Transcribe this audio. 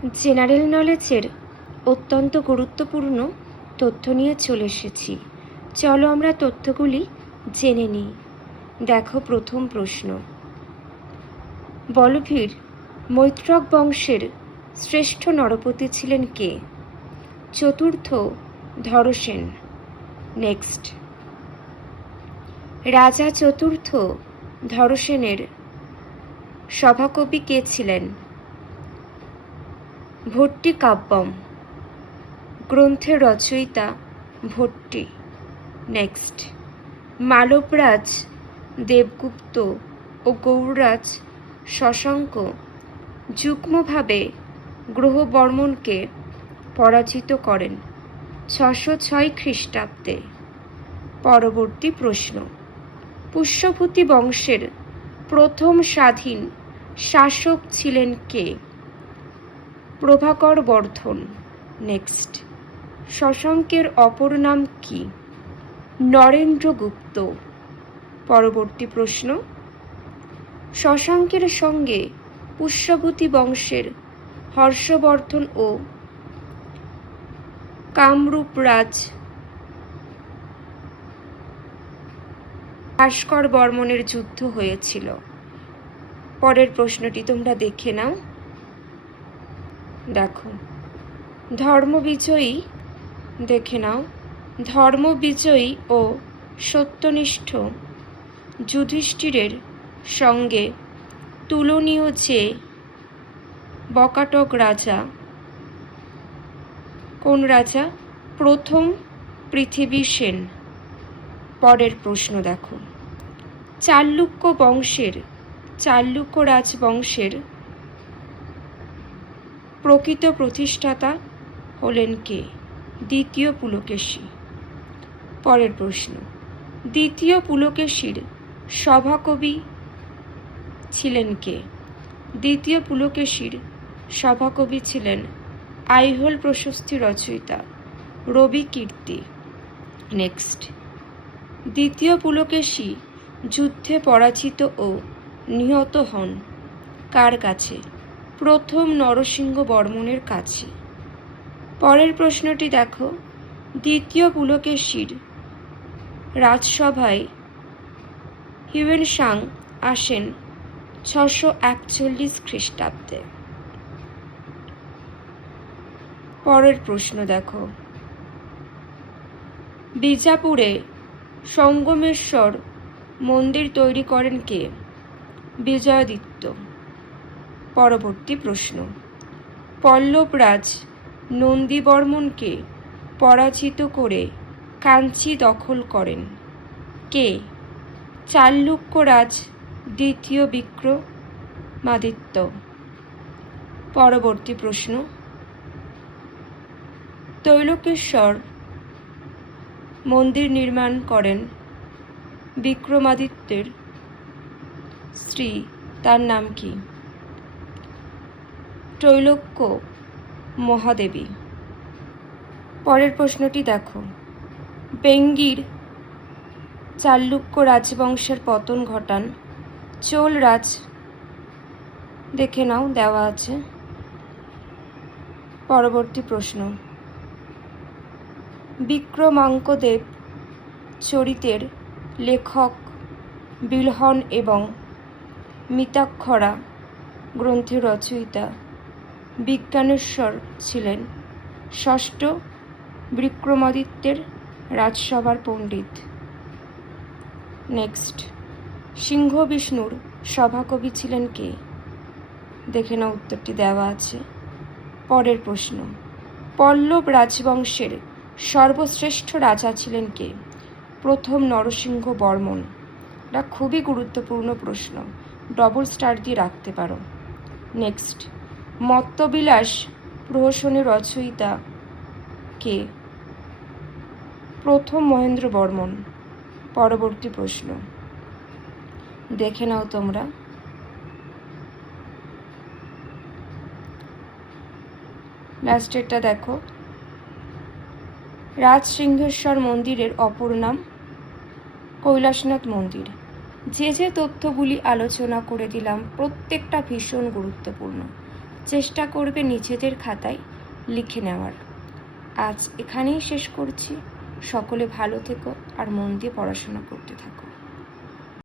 General নলেজের অত্যন্ত গুরুত্বপূর্ণ তথ্য নিয়ে চলে এসেছি। চলো আমরা তথ্যগুলি জেনে নিই। দেখো প্রথম প্রশ্ন, বলভীর মৈত্রক বংশের শ্রেষ্ঠ নরপতি ছিলেন কে? চতুর্থ ধরসেন। নেক্সট, রাজা চতুর্থ ধরসেনের সভাকবি কে ছিলেন? ভট্টি কাব্যম। গ্রন্থের রচয়িতা ভট্টি। নেক্সট, মালবরাজ দেবগুপ্ত ও গৌড়রাজ শশাঙ্ক যুগ্মভাবে গ্রহবর্মণকে পরাজিত করেন 606 খ্রিস্টাব্দে। পরবর্তী প্রশ্ন, পুষ্যভূতি বংশের প্রথম স্বাধীন শাসক ছিলেন কে? প্রভাকর বর্ধন। নেক্সট, শশাঙ্কের অপর নাম কি? নরেন্দ্রগুপ্ত। পরবর্তী প্রশ্ন, শশাঙ্কের সঙ্গে পুষ্যভূতি বংশের হর্ষবর্ধন ও কামরূপরাজ ভাস্কর বর্মণের যুদ্ধ হয়েছিল। পরের প্রশ্নটি তোমরা দেখে নাও। দেখো, ধর্মবিজয়ী, দেখে নাও, ধর্মবিজয়ী ও সত্যনিষ্ঠ যুধিষ্ঠিরের সঙ্গে তুলনীয় যে বকাটক রাজা, কোন রাজা? প্রথম পৃথিবীসেন। পরের প্রশ্ন দেখো, চালুক্য রাজবংশের প্রকৃত প্রতিষ্ঠাতা হলেন কে? দ্বিতীয় পুলকেশী। পরের প্রশ্ন, দ্বিতীয় পুলকেশীর সভাকবি ছিলেন কে? দ্বিতীয় পুলকেশীর সভাকবি ছিলেন আইহোল প্রশস্তি রচয়িতা রবি কীর্তি। নেক্সট, দ্বিতীয় পুলকেশী যুদ্ধে পরাজিত ও নিহত হন কার কাছে? প্রথম নরসিংহ বর্মণের কাছে। পরের প্রশ্নটি দেখো, দ্বিতীয় পুলকেশীর রাজসভায় হিউয়েনসাং আসেন 641 খ্রিস্টাব্দে। পরের প্রশ্ন দেখো, বিজাপুরে সঙ্গমেশ্বর মন্দির তৈরি করেন কে? বিজয়াদিত্য। পরবর্তী প্রশ্ন, পল্লবরাজ নন্দীবর্মণকে পরাজিত করে কাঞ্চি দখল করেন কে? চালুক্যরাজ দ্বিতীয় বিক্রমাদিত্য। পরবর্তী প্রশ্ন, তৈলকেশ্বর মন্দির নির্মাণ করেন বিক্রমাদিত্যের স্ত্রী, তার নাম কি? ত্রৈলোক্য মহাদেবী। পরের প্রশ্নটি দেখো, বেঙ্গির চালুক্য রাজবংশের পতন ঘটান চোল রাজ, দেখে নাও, দেওয়া আছে। পরবর্তী প্রশ্ন, বিক্রমাঙ্কদেব চরিতের লেখক বিলহন এবং মিতাক্ষরা গ্রন্থের রচয়িতা বিজ্ঞানেশ্বর ছিলেন ষষ্ঠ বিক্রমাদিত্যের রাজসভার পণ্ডিত। নেক্সট, সিংহ বিষ্ণুর সভাকবি ছিলেন কে? দেখে নাও, উত্তরটি দেওয়া আছে। পরের প্রশ্ন, পল্লব রাজবংশের সর্বশ্রেষ্ঠ রাজা ছিলেন কে? প্রথম নরসিংহ বর্মণ। এটা খুবই গুরুত্বপূর্ণ প্রশ্ন, ডবল স্টার দিয়ে রাখতে পারো। নেক্সট, মত্তবিলাস প্রহসনের রচয়িতা কে? প্রথম মহেন্দ্র বর্মণ। পরবর্তী প্রশ্ন দেখে নাও তোমরা। লাস্টেরটা দেখো, রাজসিংহেশ্বর মন্দিরের অপর নাম কৈলাসনাথ মন্দির। যে তথ্যগুলি আলোচনা করে দিলাম প্রত্যেকটা ভীষণ গুরুত্বপূর্ণ। চেষ্টা করবে নিজেদের খাতায় লিখে নেওয়ার। আজ এখানেই শেষ করছি। সকলে ভালো থেকো আর মন দিয়ে পড়াশোনা করতে থাকো।